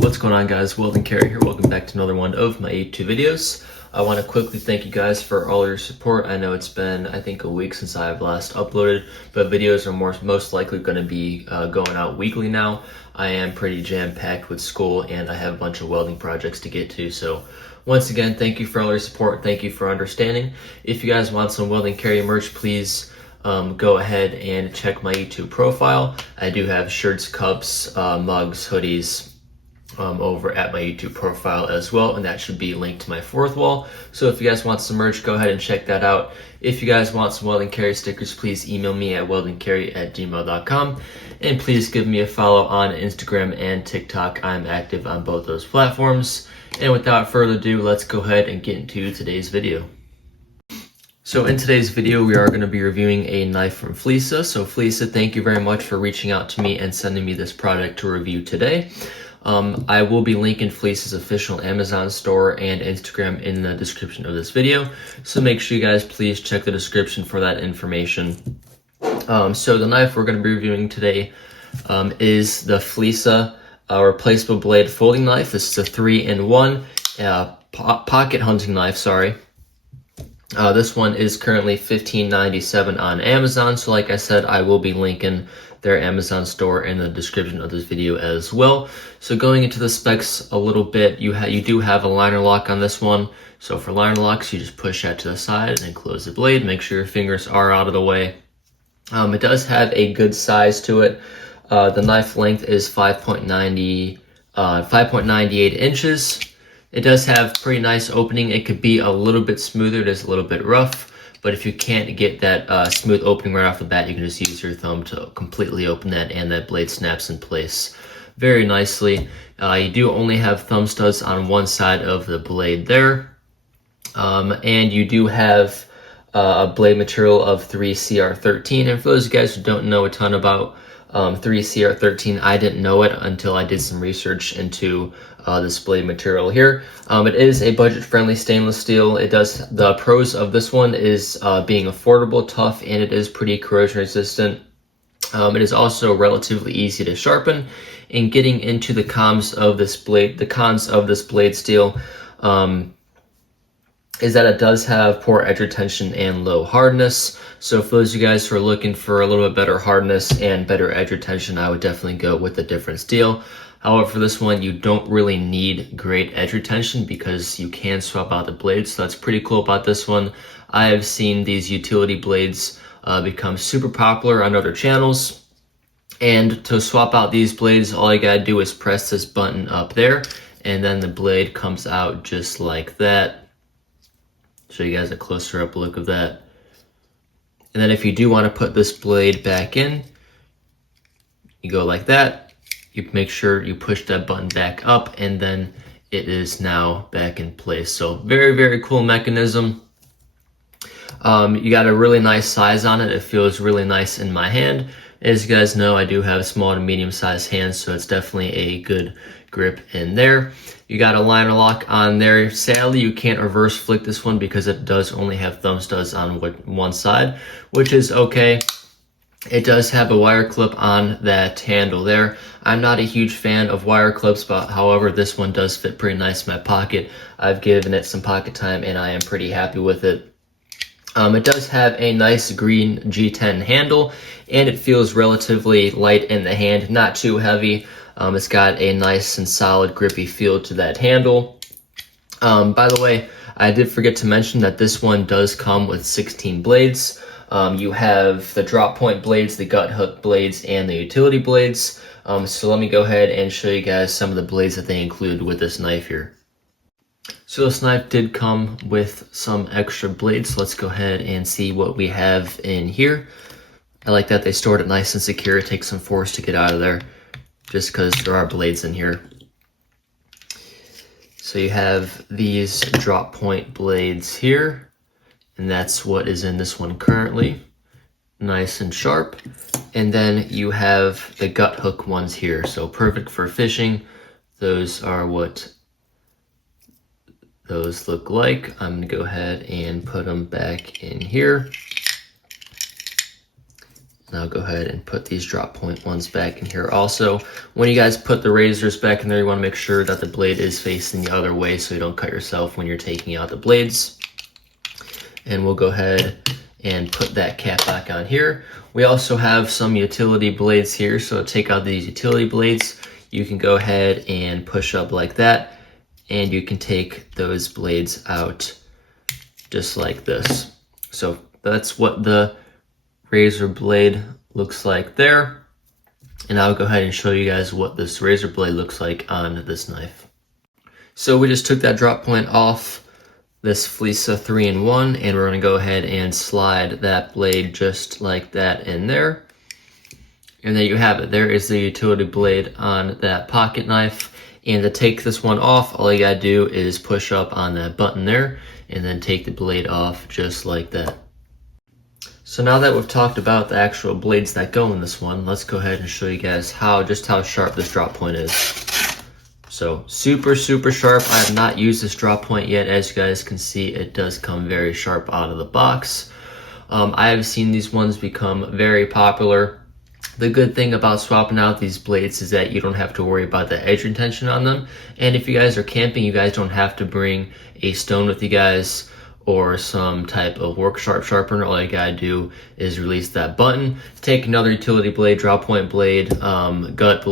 What's going on, guys? Weldon Carey here. Welcome back to another one of my YouTube videos. I want to quickly thank you guys for all your support. I know it's been, I think, a week since I've last uploaded, but videos are most likely going to be going out weekly now. I am pretty jam-packed with school and I have a bunch of welding projects to get to. So once again, thank you for all your support. Thank you for understanding. If you guys want some Weldon Carey merch, please go ahead and check my YouTube profile. I do have shirts, cups, mugs, hoodies, over at my YouTube profile as well, and that should be linked to my fourth wall. So if you guys want some merch, go ahead and check that out. If you guys want some Weldon Carey stickers, please email me at weldoncarey@gmail.com, and please give me a follow on Instagram and TikTok. I'm active on both those platforms. And without further ado, let's go ahead and get into today's video. So in today's video, we are going to be reviewing a knife from FLISSA. So FLISSA, thank you very much for reaching out to me and sending me this product to review today. I will be linking FLISSA's official Amazon store and Instagram in the description of this video. So make sure you guys please check the description for that information. So the knife we're going to be reviewing today is the FLISSA replaceable blade folding knife. This is a 3-in-1 pocket hunting knife, sorry. This one is currently $15.97 on Amazon. So like I said, I will be linking their Amazon store in the description of this video as well. So going into the specs a little bit, you do have a liner lock on this one. So for liner locks, you just push that to the side and close the blade. Make sure your fingers are out of the way. It does have a good size to it. The knife length is 5.98 inches. It does have pretty nice opening. It could be a little bit smoother. It is a little bit rough. But if you can't get that smooth opening right off the bat, you can just use your thumb to completely open that, and that blade snaps in place very nicely. You do only have thumb studs on one side of the blade there. And you do have a blade material of 3CR13. And for those of you guys who don't know a ton about 3CR13, I didn't know it until I did some research into this blade material here. It is a budget-friendly stainless steel. The pros of this one is being affordable, tough, and it is pretty corrosion resistant. It is also relatively easy to sharpen. And getting into the cons of this blade steel is that it does have poor edge retention and low hardness. So for those of you guys who are looking for a little bit better hardness and better edge retention, I would definitely go with a different steel. However, for this one, you don't really need great edge retention because you can swap out the blades. So that's pretty cool about this one. I have seen these utility blades become super popular on other channels. And to swap out these blades, all you gotta do is press this button up there, and then the blade comes out just like that. Show you guys a closer up look of that. And then if you do want to put this blade back in, you go like that. You make sure you push that button back up, and then it is now back in place. So very, very cool mechanism. You got a really nice size on it. It feels really nice in my hand. As you guys know, I do have small to medium sized hands, so it's definitely a good grip in there. You got a liner lock on there. Sadly, you can't reverse flick this one because it does only have thumb studs on one side, which is okay. It does have a wire clip on that handle there. I'm not a huge fan of wire clips, but however, this one does fit pretty nice in my pocket. I've given it some pocket time and I am pretty happy with it. It does have a nice green G10 handle, and it feels relatively light in the hand, not too heavy. It's got a nice and solid grippy feel to that handle. By the way, I did forget to mention that this one does come with 16 blades. You have the drop point blades, the gut hook blades, and the utility blades. So let me go ahead and show you guys some of the blades that they include with this knife here. So this knife did come with some extra blades. Let's go ahead and see what we have in here. I like that they stored it nice and secure. It takes some force to get out of there, just because there are blades in here. So you have these drop point blades here, and that's what is in this one currently. Nice and sharp. And then you have the gut hook ones here, so perfect for fishing. Those are what those look like. I'm gonna go ahead and put them back in here. Now go ahead and put these drop point ones back in here. Also, when you guys put the razors back in there, you want to make sure that the blade is facing the other way so you don't cut yourself when you're taking out the blades. And we'll go ahead and put that cap back on here. We also have some utility blades here, so to take out these utility blades, you can go ahead and push up like that, and you can take those blades out just like this. So that's what the razor blade looks like there. And I'll go ahead and show you guys what this razor blade looks like on this knife. So we just took that drop point off this FLISSA 3-in-1, and we're going to go ahead and slide that blade just like that in there. And there you have it. There is the utility blade on that pocket knife. And to take this one off, all you gotta do is push up on that button there and then take the blade off just like that. So now that we've talked about the actual blades that go in this one, let's go ahead and show you guys just how sharp this drop point is. So super sharp. I have not used this drop point yet. As you guys can see, it does come very sharp out of the box. I have seen these ones become very popular. The good thing about swapping out these blades is that you don't have to worry about the edge retention on them. And if you guys are camping, you guys don't have to bring a stone with you guys or some type of work sharpener. All you gotta do is release that button, take another utility blade, drop point blade, gut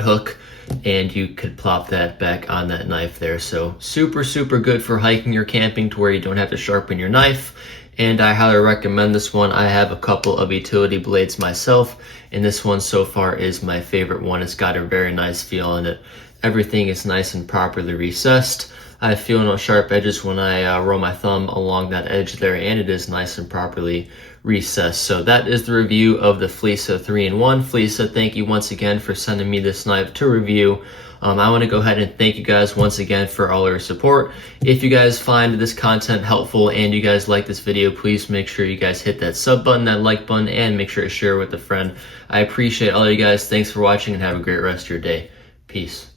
hook, and you could plop that back on that knife there. So super good for hiking or camping to where you don't have to sharpen your knife. And I highly recommend this one. I have a couple of utility blades myself, and this one so far is my favorite one. It's got a very nice feel in it. Everything is nice and properly recessed. I feel no sharp edges when I roll my thumb along that edge there, and it is nice and properly recessed. So that is the review of the FLISSA 3-in-1. FLISSA, thank you once again for sending me this knife to review. I want to go ahead and thank you guys once again for all your support. If you guys find this content helpful and you guys like this video, please make sure you guys hit that sub button, that like button, and make sure to share with a friend. I appreciate all you guys. Thanks for watching and have a great rest of your day. Peace.